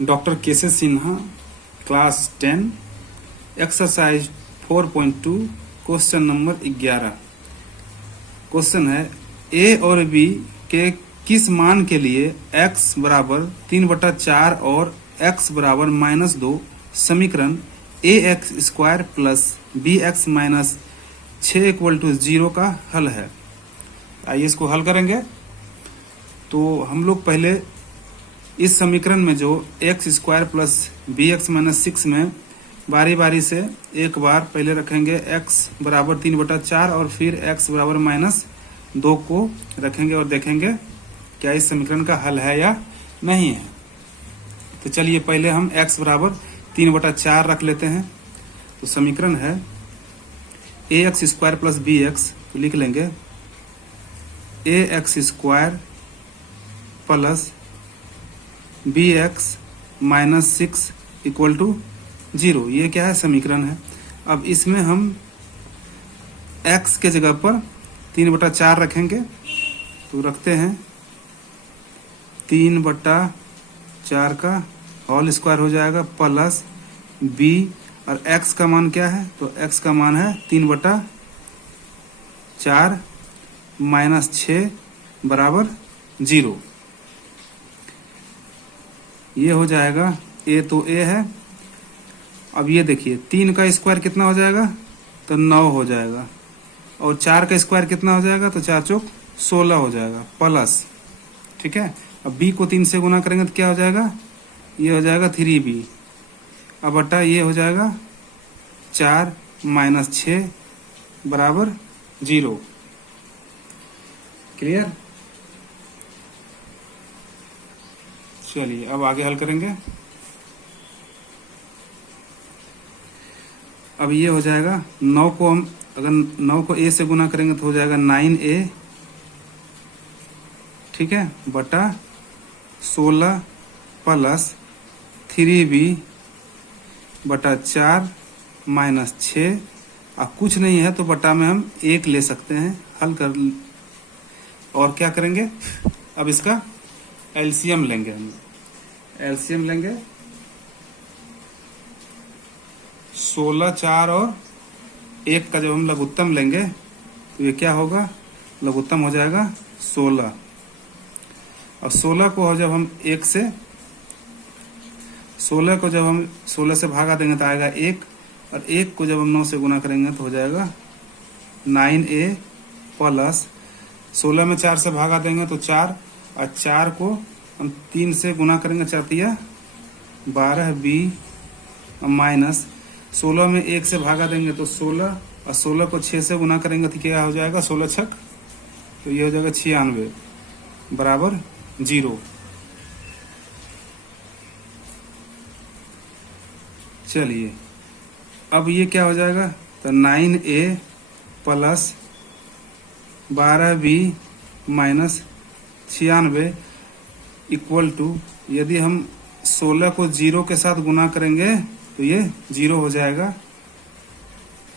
Doctor केसे Sinha, class 10, exercise 4.2, question number 11। Question है ए और बी के किस मान के लिए x बराबर 3/4 और x बराबर -2 समीकरण ax square plus bx minus 6 = 0 का हल है। आइए इसको हल करेंगे। तो हम लोग पहले इस समीकरण में जो x square plus bx minus 6 में बारी बारी से एक बार पहले रखेंगे x बराबर 3/4 और फिर x बराबर -2 को रखेंगे और देखेंगे क्या इस समीकरण का हल है या नहीं है। तो चलिए पहले हम x बराबर 3/4 रख लेते हैं। तो समीकरण है ax स्क्वायर प्लस bx, तो लिख लेंगे ax square plus bx minus 6 = 0। ये क्या है, समीकरण है। अब इसमें हम x के जगह पर 3/4 रखेंगे। तो रखते हैं 3/4 का होल स्क्वायर हो जाएगा प्लस b, और x का मान क्या है, तो x का मान है 3/4 माइनस 6 बराबर 0। ये हो जाएगा a, तो a है। अब ये देखिए 3 का स्क्वायर कितना हो जाएगा, तो 9 हो जाएगा, और 4 का स्क्वायर कितना हो जाएगा, तो 4 चौक 16 हो जाएगा प्लस, ठीक है। अब b को 3 से गुना करेंगे तो क्या हो जाएगा, ये हो जाएगा 3b, अब बटा ये हो जाएगा 4 माइनस 6 बराबर 0। क्लियर। चलिए अब आगे हल करेंगे। अब ये हो जाएगा 9 को हम अगर 9 को a से गुना करेंगे तो हो जाएगा 9a, ठीक है, बटा 16 प्लस 3b बटा 4 माइनस 6। अब कुछ नहीं है तो बटा में हम 1 ले सकते हैं। हल कर और क्या करेंगे, अब इसका एलसीएम लेंगे। हम एलसीएम लेंगे 16, 4 और 1 का जब हम लघुत्तम लेंगे तो ये क्या होगा, लघुत्तम हो जाएगा 16। और 16 को जब हम 1 से 16 को जब हम 16 से भागा देंगे तो आएगा 1, और 1 को जब हम 9 से गुना करेंगे तो हो जाएगा 9a प्लस 16 में 4 से भागा देंगे तो 4, और 4 को हम 3 से गुना करेंगे 4 तिया 12b माइनस 16 में 1 से भागा देंगे तो 16, और 16 को 6 से गुना करेंगे तो क्या हो जाएगा, 16 छक, तो ये हो जाएगा 96 बराबर 0। चलिए अब ये क्या हो जाएगा, तो 9a plus 12b minus 96 equal to, यदि हम 16 को 0 के साथ गुना करेंगे तो ये 0 हो जाएगा।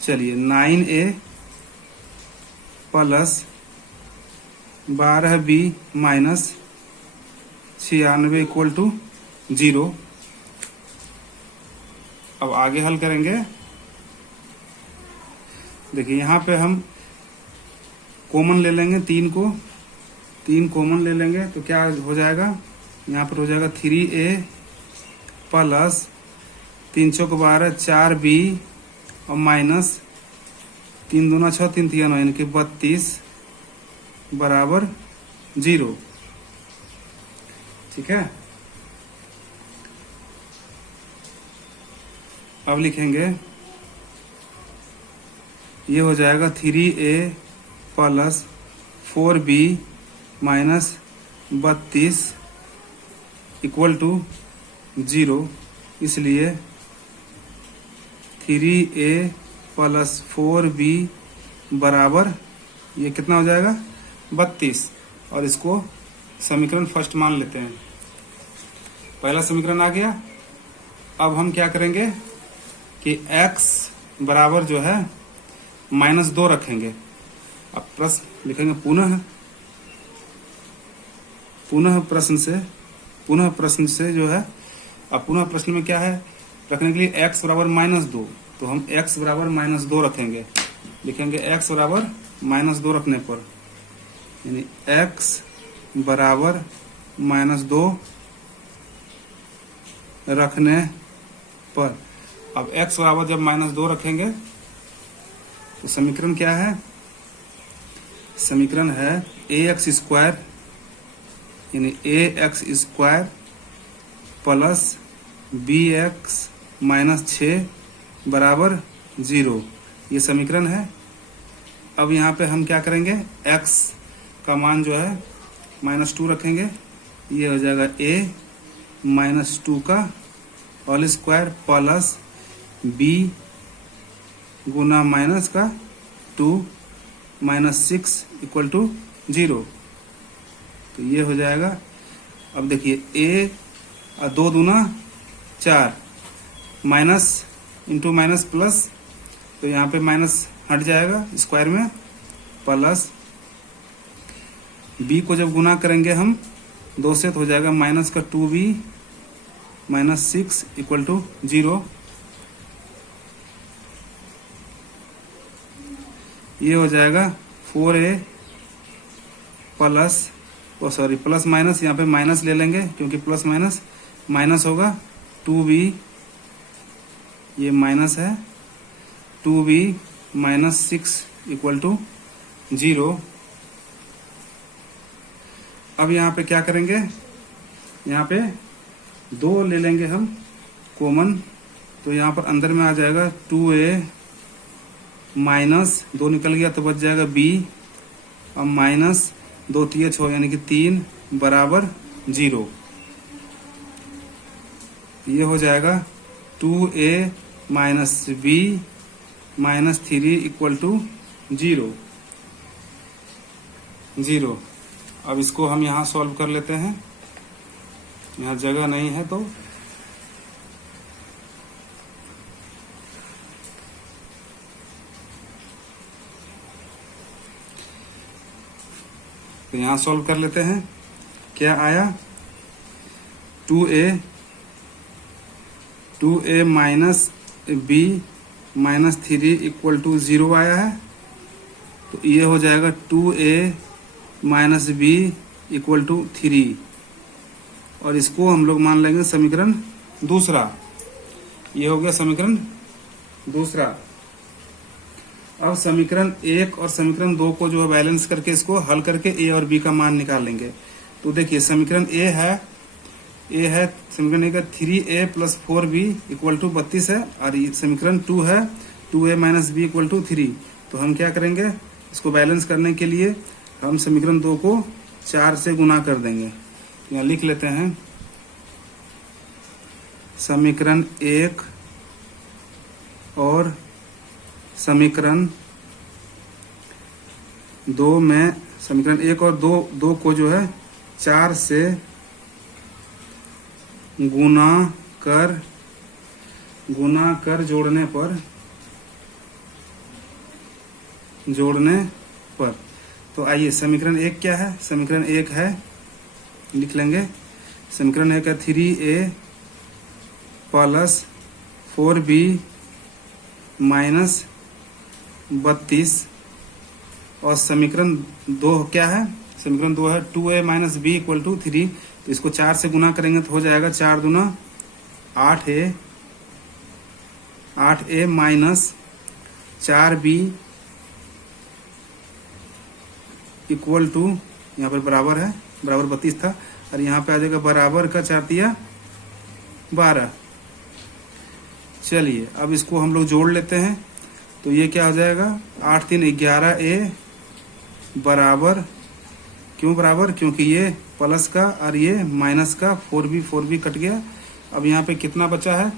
चलिए 9a plus 12b minus 96 equal to 0। अब आगे हल करेंगे। देखिए यहाँ पे हम कॉमन ले लेंगे 3 को, 3 कॉमन ले लेंगे तो क्या हो जाएगा, यहाँ पर हो जाएगा 3a प्लस 3 चौक 12, 4b और माइनस 3 दूना 6, 3 तिया 9 यानी कि 32 बराबर 0, ठीक है। अब लिखेंगे ये हो जाएगा 3a plus 4b minus 32 equal to 0। इसलिए 3a प्लस 4b बराबर ये कितना हो जाएगा, 32, और इसको समीकरण फर्स्ट मान लेते हैं। पहला समीकरण आ गया। अब हम क्या करेंगे कि x बराबर जो है -2 रखेंगे। अब प्रश्न लिखेंगे पुनः प्रश्न से जो है अब पुनः प्रश्न में क्या है, रखने के लिए x बराबर -2, तो हम x बराबर -2 रखेंगे, लिखेंगे x बराबर -2 रखने पर, यानी x बराबर -2 रखने पर। अब x बराबर जब -2 रखेंगे तो समीकरण क्या है, समीकरण है ax स्क्वायर यानी ax स्क्वायर प्लस bx -6 बराबर 0, ये समीकरण है। अब यहाँ पे हम क्या करेंगे, x का मान जो है -2 रखेंगे, ये हो जाएगा a -2 का होल स्क्वायर प्लस b गुना माइनस का 2 -6 इक्वल टू 0, तो ये हो जाएगा। अब देखिए a 2 दूना 4, माइनस इंटू माइनस प्लस, तो यहाँ पे माइनस हट जाएगा स्क्वायर में, प्लस b को जब गुना करेंगे हम 2 से तो हो जाएगा माइनस का 2b -6 इक्वल टू 0। ये हो जाएगा 4a प्लस प्लस माइनस, यहाँ पे माइनस ले लेंगे क्योंकि प्लस माइनस माइनस होगा, 2b ये माइनस है, 2b -6 इक्वल टू 0। अब यहाँ पे क्या करेंगे, यहाँ पे 2 ले लेंगे हम कॉमन, तो यहाँ पर अंदर में आ जाएगा 2a माइनस 2 निकल गया तो बच जाएगा b, अब माइनस 2 3 6 यानी कि 3 बराबर 0। ये हो जाएगा 2a minus b -3 equal to 0। अब इसको हम यहाँ सॉल्व कर लेते हैं, यहाँ जगह नहीं है तो यहाँ सॉल्व कर लेते हैं। क्या आया, 2a minus b -3 equal to 0 आया है, तो ये हो जाएगा 2a minus b equal to 3, और इसको हम लोग मान लेंगे समीकरण दूसरा। ये हो गया समीकरण दूसरा। अब समीकरण 1 और समीकरण 2 को जो है बैलेंस करके इसको हल करके a और b का मान निकालेंगे। तो देखिए समीकरण a है समीकरण 1 का 3a plus 4b equal to 32 है, और समीकरण 2 है 2a minus b equal to 3। तो हम क्या करेंगे, इसको बैलेंस करने के लिए हम समीकरण 2 को 4 से गुना कर देंगे। यहाँ लिख लेते हैं, समीकरण 1 और समीकरण 2 में, समीकरण 1 और 2 को जो है 4 से गुना कर जोड़ने पर तो आइए समीकरण 1 क्या है, समीकरण 1 है, लिख लेंगे, समीकरण 1 है 3a प्लस 4b माइनस 32, और समीकरण 2 क्या है, समीकरण 2 है 2a minus b equal to 3। तो इसको 4 से गुना करेंगे तो हो जाएगा 4 दूना 8a minus 4b equal to, यहाँ पर बराबर है, बराबर 32 था, और यहाँ पे आ जाएगा बराबर का 4 तिया 12। चलिए अब इसको हम लोग जोड़ लेते हैं, तो ये क्या हो जाएगा 8 3 11a बराबर, क्यों बराबर, क्योंकि ये प्लस का और ये माइनस का, 4b कट गया। अब यहाँ पे कितना बचा है,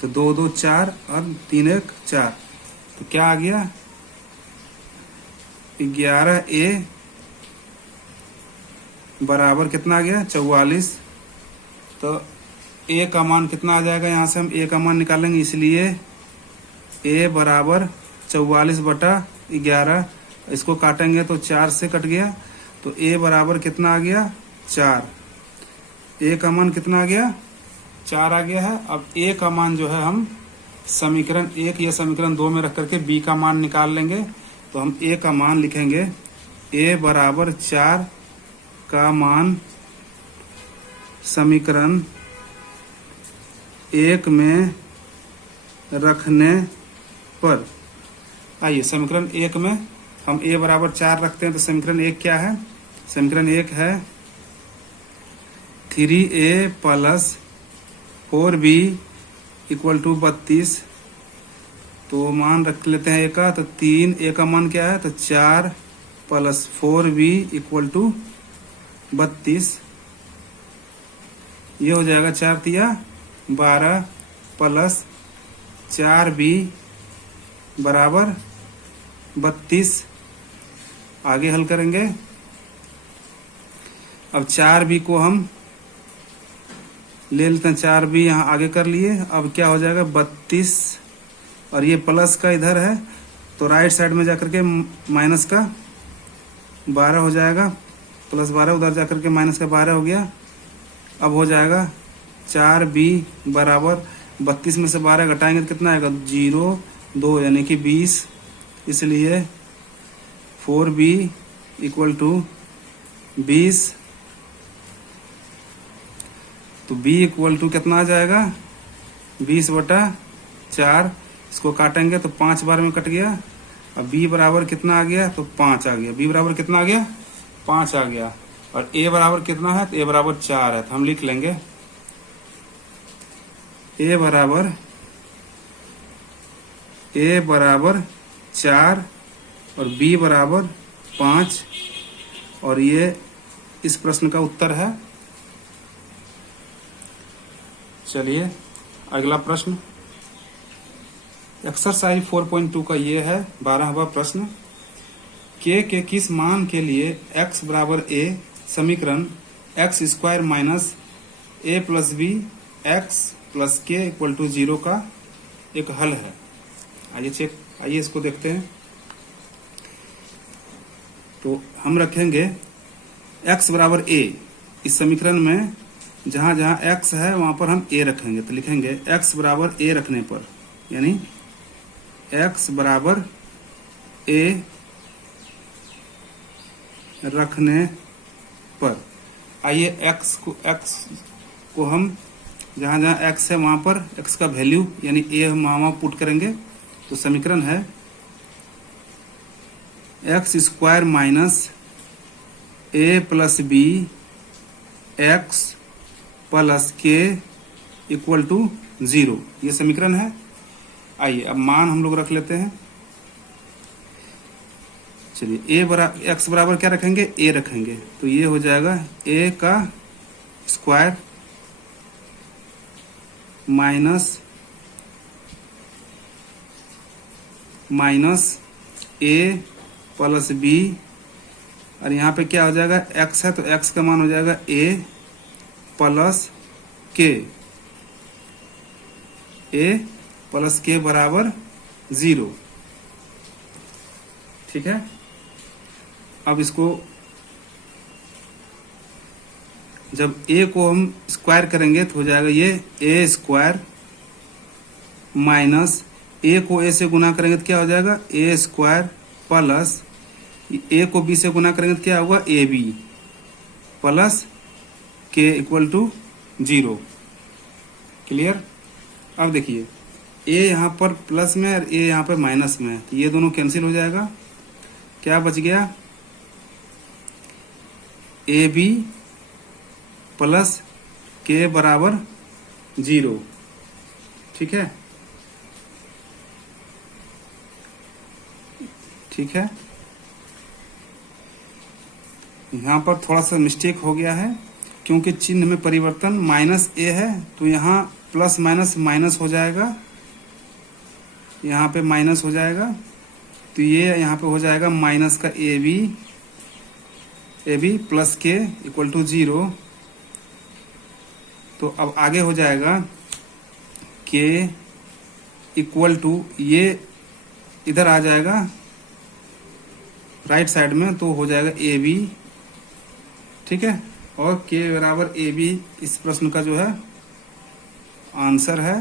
तो 2 2 4 और 3 1 4, तो क्या आ गया 11a बराबर कितना आ गया 44। तो a का मान कितना आ जाएगा, यहाँ से हम a का मान निकालेंगे, इसलिए a बराबर 44/11, इसको काटेंगे तो 4 से कट गया, तो a बराबर कितना आ गया 4। a का मान कितना आ गया 4 आ गया है। अब ए का मान जो है हम समीकरण 1 या समीकरण 2 में रख करके बी का मान निकाल लेंगे। तो हम ए का मान लिखेंगे, ए बराबर 4 का मान समीकरण 1 में रखने पर। आइए समीकरण 1 में हम ए बराबर 4 रखते हैं तो समीकरण 1 क्या है? समीकरण 1 है 3a plus 4b equal to 32। तो मान रख लेते हैं ए का, तो 3 ए का मान क्या है? तो 4 प्लस 4b इक्वल टू 32। ये हो जाएगा 4 तिया 12 प्लस 4b बराबर 32। आगे हल करेंगे। अब 4b को हम ले लेते हैं, 4b यहाँ आगे कर लिए। अब क्या हो जाएगा 32 और ये प्लस का इधर है तो राइट साइड में जाकर के माइनस का 12 हो जाएगा, प्लस 12 उधर जाकर के माइनस का 12 हो गया। अब हो जाएगा 4b बराबर 32 में से 12 घटाएंगे तो कितना आएगा? 0 2 यानी कि 20। इसलिए 4b इक्वल टू 20। तो b इक्वल टू कितना आ जाएगा? 20/4। इसको काटेंगे तो 5 बार में कट गया। अब b बराबर कितना आ गया? तो 5 आ गया। b बराबर कितना आ गया? 5 आ गया। और a बराबर कितना है? तो a बराबर 4 है। तो हम लिख लेंगे a बराबर 4 और b बराबर 5। और ये इस प्रश्न का उत्तर है। चलिए अगला प्रश्न एक्सरसाइज 4.2 का ये है 12वां प्रश्न। के किस मान के लिए x बराबर a समीकरण x square minus a plus b x plus k equal to 0 का एक हल है। आइए इसको देखते हैं। तो हम रखेंगे x बराबर a। इस समीकरण में जहां जहां x है वहां पर हम a रखेंगे। तो लिखेंगे x बराबर a रखने पर, यानी x बराबर a रखने पर। आइए x को हम जहां जहां x है वहां पर x का वैल्यू यानी a हम वहां पुट करेंगे। तो समीकरण है x square minus a plus b x plus k equal to 0। ये समीकरण है। आइए अब मान हम लोग रख लेते हैं। चलिए एक्स बराबर क्या रखेंगे? a रखेंगे। तो ये हो जाएगा a का square minus a plus b. और यहाँ पे क्या हो जाएगा? x है तो x का मान हो जाएगा a प्लस के बराबर 0। ठीक है। अब इसको जब a को हम स्क्वायर करेंगे तो हो जाएगा ये a स्क्वायर माइनस a को a से गुना करेंगे तो क्या हो जाएगा? a स्क्वायर प्लस a को b से गुना करेंगे तो क्या होगा? ab plus k equal to 0। Clear. अब देखिए a यहाँ पर प्लस में और a यहाँ पर माइनस में है तो ये दोनों कैंसिल हो जाएगा। क्या बच गया? ab प्लस के बराबर 0। ठीक है। ठीक है। यहाँ पर थोड़ा सा मिस्टेक हो गया है क्योंकि चिन्ह में परिवर्तन माइनस a है तो यहाँ प्लस माइनस माइनस हो जाएगा, यहाँ पे माइनस हो जाएगा। तो ये यहाँ पे हो जाएगा माइनस का A B plus k equal to 0। तो अब आगे हो जाएगा के इक्वल टू, ये इधर आ जाएगा राइट साइड में तो हो जाएगा ए बी। ठीक है। और के बराबर ए बी इस प्रश्न का जो है आंसर है